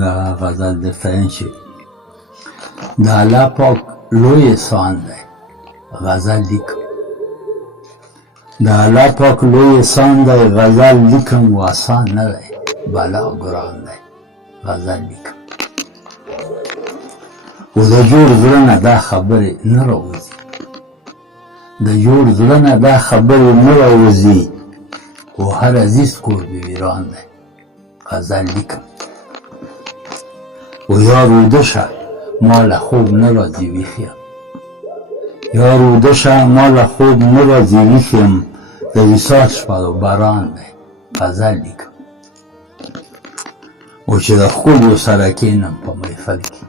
دا غزل د ستاین شي د الله پاک لوی احسان دی غزل لیکم د الله پاک لوی احسان دی غزل لیکم و آسان نه دی بلا ګران دی غزل لیکم و د جوړ زړه نه دا خبرې نه راوځي د جوړ زړه نه دا خبرې نه راوځي و هر عزیز کور به ویران دی غزل لیکم و یار ویده شه ما له خوب نه راځي ویښ یم یار ویده شه ما له خوب نه راځي ویښ یم د وصال شپه و باران دی غزل لیکم و چې د ښکلیو سره کښېنم په محفل کې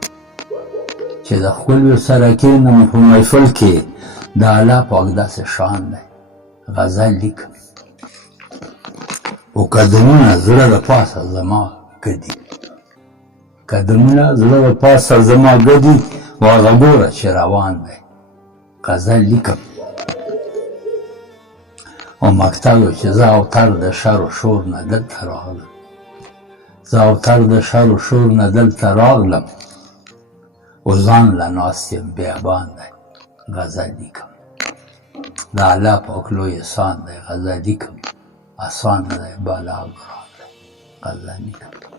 چې د ښکلیو سره کښېنم په محفل کې د الله پاک داسې شان دی غزل لیکم و قدمونه زړه د پاسه زما ګډي قدمونه زړه د پاسه زما ګډي و هغه ګوره چې روان دی غزل لیکم و مکتب چې زه اوتر د شر و شور نه دلته راغلم زه اوتر د شر و شور نه دلته راغلم و ځان له ناست یم بیابان دی غزل لیکم د الله پاک لوی احسان دی غزل لیکم آسان نه دی بالا ګران دی غزل لیکم